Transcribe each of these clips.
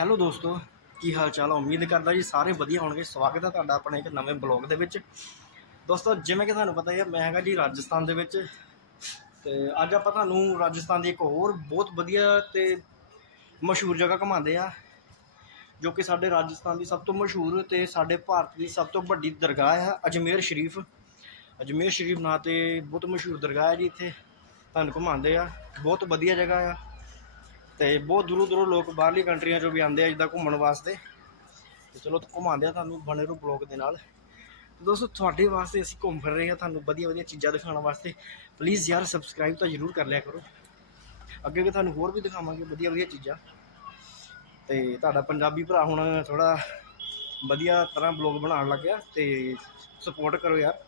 Hello ਦੋਸਤੋ, ਕੀ ਹਾਲ ਚਾਲ ਹੈ ਉਮੀਦ ਕਰਦਾ ਜੀ ਸਾਰੇ ਵਧੀਆ ਹੋਣਗੇ। ਸਵਾਗਤ ਹੈ ਤੁਹਾਡਾ ਆਪਣੇ ਇੱਕ ਨਵੇਂ ਬਲੌਗ ਦੇ ਵਿੱਚ। ਦੋਸਤੋ, ਜਿਵੇਂ ਕਿ ਤੁਹਾਨੂੰ ਪਤਾ ਹੀ ਹੈ ਮੈਂ ਹੈਗਾ ਜੀ ਰਾਜਸਥਾਨ ਦੇ ਵਿੱਚ। ਤੇ ਅੱਜ ਆਪਾਂ ਤੁਹਾਨੂੰ ਰਾਜਸਥਾਨ ਦੀ ਇੱਕ ਹੋਰ ਬਹੁਤ ਵਧੀਆ ਤੇ ਮਸ਼ਹੂਰ ਜਗ੍ਹਾ ਘੁਮਾਉਂਦੇ ਆ, ਜੋ ਕਿ ਸਾਡੇ ਰਾਜਸਥਾਨ ਦੀ ਸਭ ਤੋਂ ਮਸ਼ਹੂਰ ਤੇ ਸਾਡੇ ਭਾਰਤ ਦੀ ਸਭ ਤੋਂ ਵੱਡੀ ਦਰਗਾਹ ਹੈ ਅਜਮੇਰ ਸ਼ਰੀਫ। ਅਜਮੇਰ ਸ਼ਰੀਫ ਨਾਂ ਤੇ ਬਹੁਤ ਮਸ਼ਹੂਰ ਦਰਗਾਹ ਹੈ ਜੀ ਇੱਥੇ। ਤੁਹਾਨੂੰ ਘੁਮਾਉਂਦੇ ਆ। ਬਹੁਤ ਵਧੀਆ ਜਗ੍ਹਾ ਆ। ਤੇ ਬਹੁਤ ਦੂਰੋਂ ਦੂਰੋਂ ਲੋਕ ਬਾਹਰਲੀ ਕੰਟਰੀਆਂ ਚੋਂ ਵੀ ਆਉਂਦੇ ਆ ਜਿੱਦਾਂ ਘੁੰਮਣ ਵਾਸਤੇ। ਤੇ ਚਲੋ ਘੁਮਾਉਂਦੇ ਆ ਤੁਹਾਨੂੰ ਬਣੇ ਰਹੋ ਬਲੌਗ ਦੇ ਨਾਲ। ਤੇ ਦੋਸਤੋ, ਤੁਹਾਡੇ ਵਾਸਤੇ ਅਸੀਂ ਘੁੰਮ ਫਿਰ ਰਹੇ ਹਾਂ ਤੁਹਾਨੂੰ ਵਧੀਆ ਵਧੀਆ ਚੀਜ਼ਾਂ ਦਿਖਾਉਣ ਵਾਸਤੇ। ਪਲੀਜ਼ ਯਾਰ ਸਬਸਕ੍ਰਾਈਬ ਤਾਂ ਜ਼ਰੂਰ ਕਰ ਲਿਆ ਕਰੋ। ਅੱਗੇ ਅੱਗੇ ਤੁਹਾਨੂੰ ਹੋਰ ਵੀ ਦਿਖਾਵਾਂਗੇ ਵਧੀਆ ਵਧੀਆ ਚੀਜ਼ਾਂ। ਤੇ ਤੁਹਾਡਾ ਪੰਜਾਬੀ ਭਰਾ ਹੁਣ ਥੋੜਾ ਵਧੀਆ ਤਰ੍ਹਾਂ ਬਲੌਗ ਬਣਾਉਣ ਲੱਗਿਆ ਤੇ ਸਪੋਰਟ ਕਰੋ ਯਾਰ।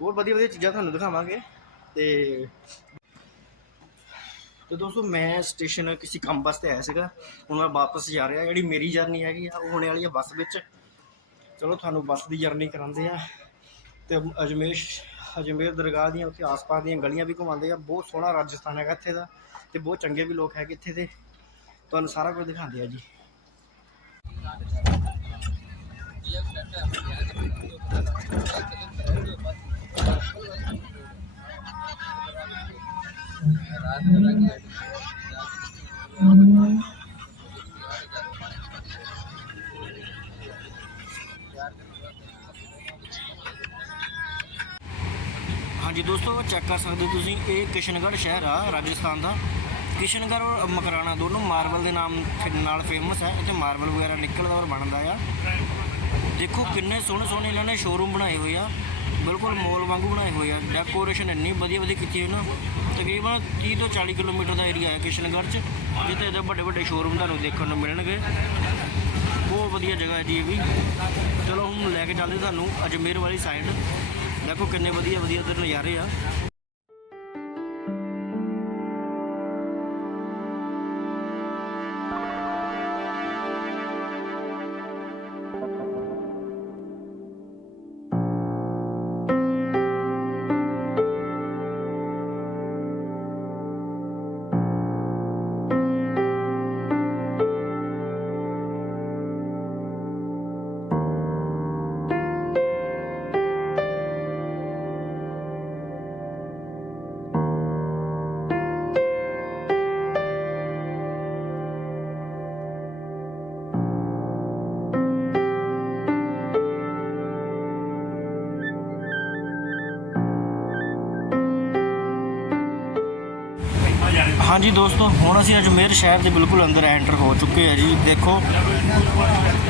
ਹੋਰ ਵਧੀਆ ਵਧੀਆ ਚੀਜ਼ਾਂ ਤੁਹਾਨੂੰ ਦਿਖਾਵਾਂਗੇ ਤੇ ਤੇ ਦੋਸਤੋ, ਮੈਂ ਸਟੇਸ਼ਨ ਕਿਸੇ ਕੰਮ ਵਾਸਤੇ ਆਇਆ ਸੀਗਾ। ਹੁਣ ਮੈਂ ਵਾਪਸ ਜਾ ਰਿਹਾ, ਜਿਹੜੀ ਮੇਰੀ ਜਰਨੀ ਹੈਗੀ ਆ, ਉਹ ਹੋਣੇ ਵਾਲੀ ਆ ਬੱਸ ਵਿੱਚ। ਚਲੋ, ਤੁਹਾਨੂੰ ਬੱਸ ਦੀ ਜਰਨੀ ਕਰਾਉਂਦੇ ਆ। ਤੇ ਅਜਮੇਰ ਅਜਮੇਰ ਦਰਗਾਹ ਦੀਆਂ ਉੱਥੇ ਆਸ-ਪਾਸ ਦੀਆਂ ਗਲੀਆਂ ਵੀ ਘੁਮਾਉਂਦੇ ਆ। ਬਹੁਤ ਸੋਹਣਾ ਰਾਜਸਥਾਨ ਹੈਗਾ ਇੱਥੇ ਦਾ ਤੇ ਬਹੁਤ ਚੰਗੇ ਵੀ ਲੋਕ ਹੈਗੇ ਇੱਥੇ ਦੇ। ਤੁਹਾਨੂੰ ਸਾਰਾ ਕੁਝ ਦਿਖਾਉਂਦੇ ਆ ਜੀ। ਹਾਂਜੀ ਦੋਸਤੋ ਚੈੱਕ ਕਰ ਸਕਦੇ ਹੋ ਤੁਸੀਂ, ਇਹ ਕਿਸ਼ਨਗੜ੍ਹ ਸ਼ਹਿਰ ਆ, ਰਾਜਸਥਾਨ ਦਾ। ਕਿਸ਼ਨਗੜ੍ਹ ਔਰ ਮਕਰਾਣਾ ਦੋਨੋਂ ਮਾਰਬਲ ਦੇ ਨਾਮ ਨਾਲ ਫੇਮਸ ਹੈ। ਇੱਥੇ ਮਾਰਬਲ ਵਗੈਰਾ ਨਿਕਲਦਾ ਔਰ ਬਣਦਾ ਆ। ਦੇਖੋ ਕਿੰਨੇ ਸੋਹਣੇ ਸੋਹਣੇ ਇਹਨਾਂ ਨੇ ਸ਼ੋਰੂਮ ਬਣਾਏ ਹੋਏ ਆ। ਬਿਲਕੁਲ ਮੋਲ ਵਾਂਗੂ ਬਣਾਏ ਹੋਏ ਆ। ਡੈਕੋਰੇਸ਼ਨ ਇੰਨੀ ਵਧੀਆ ਵਧੀਆ ਕੀਤੀ ਹੈ ਨਾ। ਤਕਰੀਬਨ 30 ਤੋਂ 40 ਕਿਲੋਮੀਟਰ ਦਾ ਏਰੀਆ ਹੈ ਕਿਸ਼ਨਗੜ੍ਹ 'ਚ, ਜਿੱਥੇ ਇਹਦੇ ਵੱਡੇ ਵੱਡੇ ਸ਼ੋਰੂਮ ਤੁਹਾਨੂੰ ਦੇਖਣ ਨੂੰ ਮਿਲਣਗੇ। ਬਹੁਤ ਵਧੀਆ ਜਗ੍ਹਾ ਹੈ ਜੀ ਇਹ ਵੀ। ਚਲੋ ਹੁਣ ਲੈ ਕੇ ਚੱਲਦੇ ਤੁਹਾਨੂੰ ਅਜਮੇਰ ਵਾਲੀ ਸਾਈਡ ਦੇਖੋ ਕਿੰਨੇ ਵਧੀਆ ਵਧੀਆ ਇੱਧਰ ਨਜ਼ਾਰੇ ਆ। ਹਾਂਜੀ ਦੋਸਤੋ, ਹੁਣ ਅਸੀਂ ਅਜਮੇਰ ਸ਼ਹਿਰ ਦੇ ਬਿਲਕੁਲ ਅੰਦਰ ਐਂਟਰ ਹੋ ਚੁੱਕੇ ਆ ਜੀ। ਦੇਖੋ,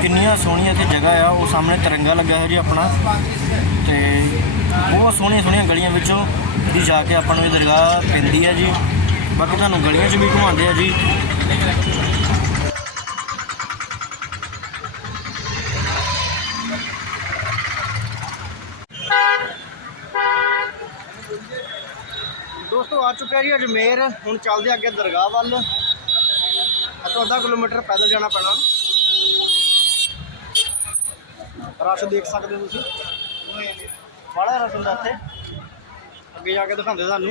ਕਿੰਨੀਆਂ ਸੋਹਣੀਆਂ ਇੱਥੇ ਜਗ੍ਹਾ ਆ। ਉਹ ਸਾਹਮਣੇ ਤਿਰੰਗਾ ਲੱਗਾ ਹੈ ਜੀ ਆਪਣਾ। ਤੇ ਬਹੁਤ ਸੋਹਣੀਆਂ ਸੋਹਣੀਆਂ ਗਲੀਆਂ ਵਿੱਚੋਂ ਦੀ ਜਾ ਕੇ ਆਪਾਂ ਨੂੰ ਇਹ ਦਰਗਾਹ ਪੈਂਦੀ ਹੈ ਜੀ। ਬਾਕੀ ਤੁਹਾਨੂੰ ਗਲੀਆਂ 'ਚ ਵੀ ਘੁਮਾਉਂਦੇ ਆ ਜੀ ਦੋਸਤੋ ਆ ਚੁੱਕਿਆ ਜੀ ਅਜਮੇਰ। ਹੁਣ ਚੱਲਦੇ ਆ ਅੱਗੇ ਦਰਗਾਹ ਵੱਲ। ਅਤੋਂ ਅੱਧਾ ਕਿਲੋਮੀਟਰ ਪੈਦਲ ਜਾਣਾ ਪੈਣਾ। ਰਸ਼ ਦੇਖ ਸਕਦੇ ਹੋ ਤੁਸੀਂ। ਬੜਾ ਰਸ਼ ਹੁੰਦਾ ਇੱਥੇ। ਅੱਗੇ ਜਾ ਕੇ ਦਿਖਾਉਂਦੇ ਤੁਹਾਨੂੰ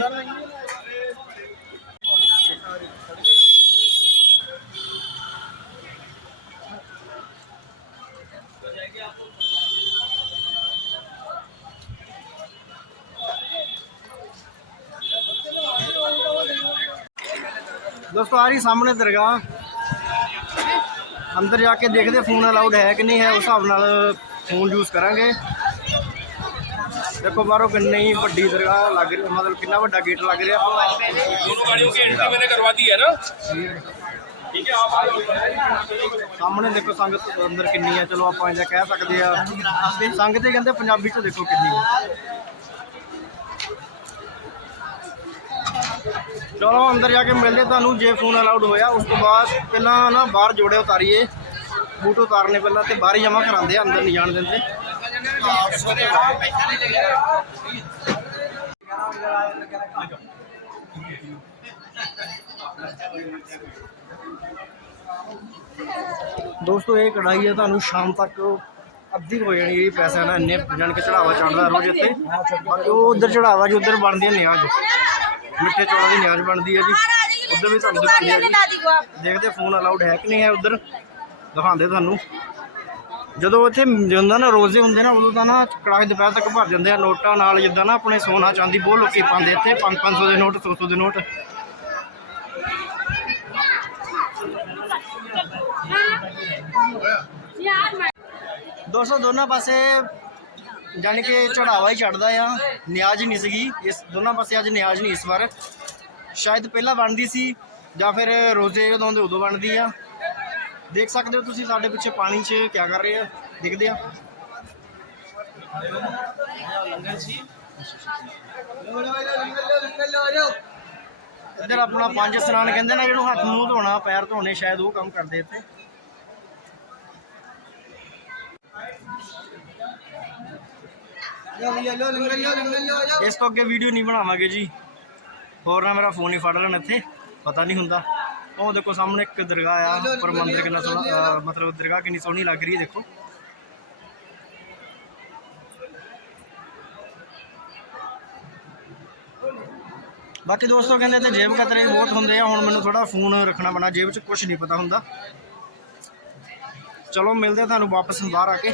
ਦੋਸਤੋ ਆ ਰਹੀ ਸਾਹਮਣੇ ਦਰਗਾਹ। ਅੰਦਰ ਜਾ ਕੇ ਦੇਖਦੇ ਫੋਨ ਅਲਾਉਡ ਹੈ ਕਿ ਨਹੀਂ ਹੈ ਉਸ ਹਿਸਾਬ ਨਾਲ ਫੋਨ ਯੂਜ਼ ਕਰਾਂਗੇ। ਦੇਖੋ ਬਾਹਰੋਂ ਕਿੰਨੀ ਵੱਡੀ ਦਰਗਾਹ ਲੱਗ ਰਹੀ ਮਤਲਬ ਕਿੰਨਾ ਵੱਡਾ ਗੇਟ ਲੱਗ ਰਿਹਾ। ਸਾਹਮਣੇ ਦੇਖੋ ਸੰਗਤ ਅੰਦਰ ਕਿੰਨੀ ਹੈ ਚਲੋ ਆਪਾਂ ਇਹਦਾ ਕਹਿ ਸਕਦੇ ਆ ਸੰਗਤ ਹੀ ਕਹਿੰਦੇ ਪੰਜਾਬੀ ਚ ਦੇਖੋ ਕਿੰਨੀ ਹੈ। ਚਲੋ ਅੰਦਰ ਜਾ ਕੇ ਮਿਲਦੇ ਤੁਹਾਨੂੰ ਜੇ ਫੋਨ ਅਲਾਉਡ ਹੋਇਆ ਉਸ ਤੋਂ ਬਾਅਦ ਪਹਿਲਾਂ ਨਾ ਬਾਹਰ ਜੋੜੇ ਉਤਾਰੀਏ। ਬੂਟ ਉਤਾਰਨੇ ਪਹਿਲਾਂ ਤੇ ਬਾਹਰ ਹੀ ਜਮਾ ਕਰਾਉਂਦੇ ਆ, ਅੰਦਰ ਨਹੀਂ ਜਾਣ ਦਿੰਦੇ। ਦੋਸਤੋ ਇਹ ਕੜਾਈ ਹੈ ਤੁਹਾਨੂੰ ਸ਼ਾਮ ਤੱਕ ਅੱਧੀ ਹੋ ਜਾਣੀ ਇਹ ਪੈਸਾ ਨਾ ਇੰਨੇ ਜਾਣ ਕੇ ਚੜਾਵਾ ਚੜਦਾ ਰੋਜ਼ ਇੱਥੇ। ਉਹ ਉਧਰ ਚੜਾਵਾ ਜੀ ਉਧਰ ਬਣਦੀ ਹੈ ਨਿਆਜ਼ ਮਿੱਠੇ ਚੌਲਾਂ ਦੀ ਨਿਆਜ ਬਣਦੀ ਹੈ ਜੀ। ਉਧਰ ਵੀ ਤੁਹਾਨੂੰ ਦਿਖਾਉਂਦੇ ਆ ਜੀ ਦੇਖਦੇ ਫੋਨ ਅਲਾਉਡ ਹੈ ਕਿ ਨਹੀਂ ਹੈ ਉਧਰ? ਦਿਖਾਉਂਦੇ ਤੁਹਾਨੂੰ। ਜਦੋਂ ਇੱਥੇ ਜਾਂਦਾ ਨਾ ਰੋਜ਼ੇ ਹੁੰਦੇ ਨਾ ਉਦੋਂ ਤਾਂ ਨਾ ਕੜਾਹੇ ਦੁਪਹਿਰ ਤੱਕ ਭਰ ਜਾਂਦੇ ਆ ਨੋਟਾਂ ਨਾਲ ਜਿੱਦਾਂ ਨਾ ਆਪਣੇ ਸੋਨਾ ਚਾਂਦੀ ਬਹੁਤ ਲੋਕੀ ਪਾਉਂਦੇ ਇੱਥੇ 5-500 ਦੇ ਨੋਟ 100-100 ਦੇ ਨੋਟ। ਦੋਸਤੋ ਦੋਨਾਂ ਪਾਸੇ ਜਾਣੀ ਕਿ ਚੜਾਵਾ ਹੀ ਚੜਦਾ ਆ, ਨਿਆਜ਼ ਨਹੀਂ ਸੀਗੀ। ਇਸ ਦੋਨਾਂ ਪਾਸੇ ਅੱਜ ਨਿਆਜ਼ ਨਹੀਂ ਇਸ ਵਾਰ। ਸ਼ਾਇਦ ਪਹਿਲਾਂ ਬਣਦੀ ਸੀ, ਜਾਂ ਫਿਰ ਰੋਜ਼ੇ ਜਦੋਂ ਹੁੰਦੇ ਉਦੋਂ ਬਣਦੀ ਆ। ਦੇਖ ਸਕਦੇ ਹੋ ਤੁਸੀਂ ਸਾਡੇ ਪਿੱਛੇ ਪਾਣੀ 'ਚ ਕੀ ਕਰ ਰਹੇ ਆ, ਦੇਖਦੇ ਆ। ਇੱਧਰ ਆਪਣਾ ਪੰਜ ਸਨਾਨ ਕਹਿੰਦੇ ਨੇ, ਜਿਹਨੂੰ ਹੱਥ ਮੂੰਹ ਧੋਣਾ, ਪੈਰ ਧੋਣੇ, ਸ਼ਾਇਦ ਉਹ ਕੰਮ ਕਰਦੇ ਇੱਥੇ। ਇਸ ਤੋਂ ਅੱਗੇ ਵੀਡੀਓ ਨਹੀਂ ਬਣਾਵਾਂਗੇ ਜੀ। ਹੋਰ ਨਾ ਮੇਰਾ ਫੋਨ ਹੀ ਫੜ ਲੈਣ ਇੱਥੇ, ਪਤਾ ਨਹੀਂ ਹੁੰਦਾ। ਉਹ ਦੇਖੋ ਸਾਹਮਣੇ ਇੱਕ ਦਰਗਾਹ ਆ ਪਰ ਮੰਦਿਰ ਕਿੰਨਾ ਸੋਹਣਾ ਮਤਲਬ ਦਰਗਾਹ ਕਿੰਨੀ ਸੋਹਣੀ ਲੱਗ ਰਹੀ ਹੈ, ਦੇਖੋ। ਬਾਕੀ ਦੋਸਤੋ ਕਹਿੰਦੇ ਤੇ ਜੇਬ ਕਤਰੇ ਵੀ ਬਹੁਤ ਹੁੰਦੇ ਆ, ਹੁਣ ਮੈਨੂੰ ਥੋੜਾ ਫੋਨ ਰੱਖਣਾ ਪੈਣਾ, ਜੇਬ 'ਚ ਕੁਝ ਨਹੀਂ ਪਤਾ ਹੁੰਦਾ। ਚਲੋ ਮਿਲਦੇ ਤੁਹਾਨੂੰ ਵਾਪਸ ਬਾਹਰ ਆ ਕੇ।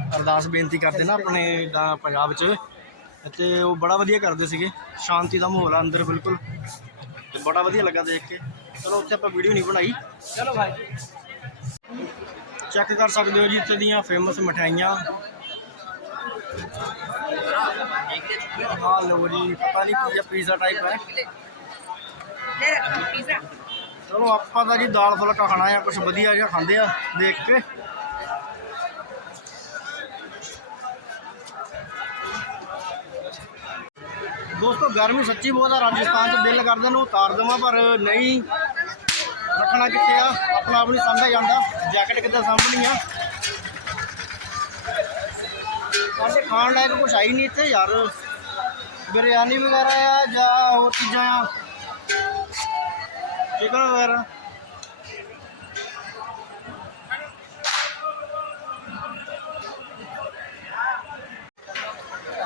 ਅਰਦਾਸ ਬੇਨਤੀ ਕਰਦੇ ਨਾ ਆਪਣੇ ਦਾ ਪੰਜਾਬ 'ਚ। ਤੇ ਉਹ ਬੜਾ ਵਧੀਆ ਕਰਦੇ ਸੀਗੇ। ਸ਼ਾਂਤੀ ਦਾ ਮਾਹੌਲ ਆ ਅੰਦਰ ਬਿਲਕੁਲ। ਤੇ ਬੜਾ ਵਧੀਆ ਲੱਗਾ ਦੇਖ ਕੇ। ਚਲੋ ਉੱਥੇ ਆਪਾਂ ਵੀਡੀਓ ਨਹੀਂ ਬਣਾਈ। ਚਲੋ ਭਾਈ ਚੈੱਕ ਕਰ ਸਕਦੇ ਹੋ ਜੀ ਇੱਥੇ ਦੀਆਂ ਫੇਮਸ ਮਠਿਆਈਆਂ। ਹਾਂ ਲੋ ਜੀ ਪਤਾ ਨਹੀਂ ਕੀ ਆ ਪੀਜ਼ਾ ਟਾਈਪ ਹੈ। ਚਲੋ ਆਪਾਂ ਤਾਂ ਜੀ ਦਾਲ ਫੁਲਕਾ ਖਾਣਾ ਆ ਕੁਝ ਵਧੀਆ ਜਿਹਾ ਖਾਂਦੇ ਆ ਦੇਖ ਕੇ। ਦੋਸਤੋ, ਗਰਮੀ ਸੱਚੀ ਬਹੁਤ ਆ, ਰਾਜਸਥਾਨ 'ਚ ਦਿਲ ਕਰਦਾ ਨੂੰ ਉਤਾਰ ਦੇਵਾਂ, ਪਰ ਨਹੀਂ ਰੱਖਣਾ ਕਿੱਥੇ ਆ? ਆਪਣਾ ਆਪ ਨਹੀਂ ਜਾਂਦਾ। ਜੈਕਟ ਕਿੱਦਾਂ ਸਾਂਭਣੀ ਆ? ਵੈਸੇ ਖਾਣ ਲਾਇਕ ਕੁਝ ਆਈ ਨਹੀਂ ਇੱਥੇ ਯਾਰ। ਬਿਰਿਆਨੀ ਵਗੈਰਾ ਆ ਜਾਂ ਹੋਰ ਚੀਜ਼ਾਂ ਆ? ਚਿਕਨ ਵਗੈਰਾ?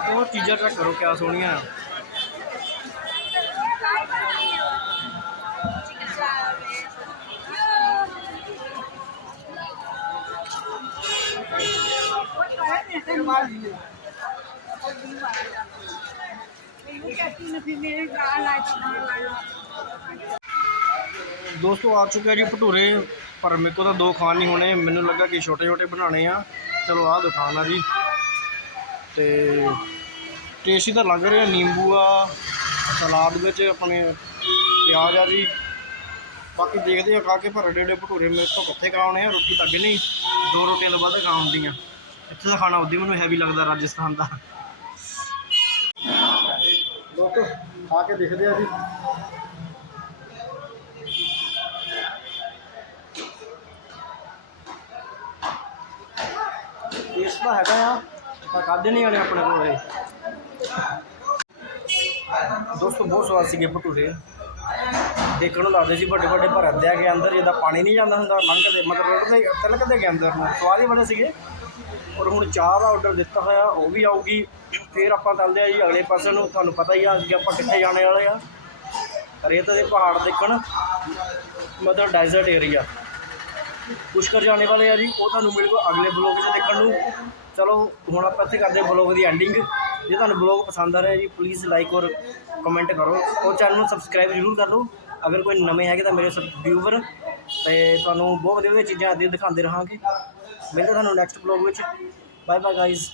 ਉਹ ਚੀਜ਼ਾਂ ਟਰੈਕ ਕਰੋ ਕਿਆ ਸੋਹਣੀਆਂ ਆ। ਦੋਸਤੋ, ਆ ਚੁੱਕੇ ਜੀ ਭਟੂਰੇ, ਪਰ ਮੇਰੇ ਕੋਲ ਤਾਂ ਦੋ ਖਾਣ ਨਹੀਂ ਹੋਣੇ। ਮੈਨੂੰ ਲੱਗਾ ਕਿ ਛੋਟੇ ਛੋਟੇ ਬਣਾਉਣੇ ਆ। ਚਲੋ, ਆਹ ਦੁਕਾਨ ਆ ਜੀ। ਤੇ ਟੇਸਟੀ ਤਾਂ ਲੱਗ ਰਿਹਾ, ਨਿੰਬੂ ਆ, ਸਲਾਦ ਵਿੱਚ ਆਪਣੇ ਪਿਆਜ਼ ਆ ਜੀ। ਬਾਕੀ ਦੇਖਦੇ ਆ ਖਾ ਕੇ, ਪਰ ਏਡੇ ਏਡੇ ਭਟੂਰੇ ਮੇਰੇ ਤੋਂ ਕਿੱਥੇ ਖਾਉਣੇ ਆ, ਰੋਟੀ ਤਾਂ ਅੱਗੇ ਨਹੀਂ, ਦੋ ਰੋਟੀਆਂ ਤੋਂ ਵੱਧ ਖਾਉਂਦੀਆਂ ਇੱਥੇ ਦਾ ਖਾਣਾ ਉਦੀ ਮੈਨੂੰ ਹੈਵੀ ਲੱਗਦਾ ਰਾਜਸਥਾਨ ਦਾ। ਦੋਸਤੋ ਖਾ ਕੇ ਦੇਖਦੇ ਆ ਜੀ। ਟੇਸਟ ਤਾਂ ਹੈਗਾ ਆ, ਪਰ ਖਾਦੇ ਨਹੀਂ ਆਣੇ ਆਪਣੇ ਕੋਲ ਇਹ। ਦੋਸਤੋ, ਬਹੁਤ ਸਵਾਦ ਸੀਗੇ ਭਟੂਰੇ। ਦੇਖਣ ਨੂੰ ਲੱਗਦੇ ਸੀ ਵੱਡੇ ਵੱਡੇ ਭਰ ਆ ਕੇ ਅੰਦਰ ਜਿਹਦਾ ਪਾਣੀ ਨਹੀਂ ਜਾਂਦਾ ਹੁੰਦਾ, ਲੰਘਦੇ, ਮਤਲਬ ਰੁੜਦੇ ਤਿਲਕਦੇ ਗਏ ਅੰਦਰ ਨੂੰ। ਸਵਾਦ ਹੀ ਬੜੇ ਸੀਗੇ। ਔਰ ਹੁਣ ਚਾਹ ਦਾ ਆਰਡਰ ਦਿੱਤਾ ਹੋਇਆ, ਉਹ ਵੀ ਆਊਗੀ। ਫਿਰ ਆਪਾਂ ਚੱਲਦੇ ਆ ਜੀ ਅਗਲੇ ਪਾਸੇ ਨੂੰ। ਤੁਹਾਨੂੰ ਪਤਾ ਹੀ ਆ ਅੱਗੇ ਆਪਾਂ ਕਿੱਥੇ ਜਾਣੇ ਵਾਲੇ ਆ। ਰੇਤ ਦੇ ਪਹਾੜ ਦੇਖਣ। ਮਤਲਬ ਡੈਜ਼ਰਟ ਏਰੀਆ ਪੁਸ਼ਕਰ ਜਾਣੇ ਵਾਲੇ ਆ ਜੀ, ਉਹ ਤੁਹਾਨੂੰ ਮਿਲੇਗਾ ਅਗਲੇ ਬਲੌਗ 'ਚ ਦੇਖਣ ਨੂੰ। ਚਲੋ, ਹੁਣ ਆਪਾਂ ਇੱਥੇ ਕਰਦੇ ਬਲੌਗ ਦੀ ਐਂਡਿੰਗ ਜੇ ਤੁਹਾਨੂੰ ਬਲੌਗ ਪਸੰਦ ਆ ਰਿਹਾ ਜੀ ਪਲੀਜ਼ ਲਾਈਕ ਔਰ ਕਮੈਂਟ ਕਰੋ। ਔਰ ਚੈਨਲ ਨੂੰ ਸਬਸਕ੍ਰਾਈਬ ਜ਼ਰੂਰ ਕਰ ਲਓ। ਅਗਰ ਕੋਈ ਨਵੇਂ ਹੈਗੇ ਤਾਂ ਮੇਰੇ ਸਬ ਵਿਊਵਰ ਤੇ ਤੁਹਾਨੂੰ ਬਹੁਤ ਵਧੀਆ ਵਧੀਆ ਚੀਜ਼ਾਂ ਆਦੀ ਦਿਖਾਉਂਦੇ ਰਹਾਂਗੇ। ਮਿਲਦੇ ਤੁਹਾਨੂੰ ਨੈਕਸਟ ਬਲੌਗ ਵਿੱਚ। Bye bye guys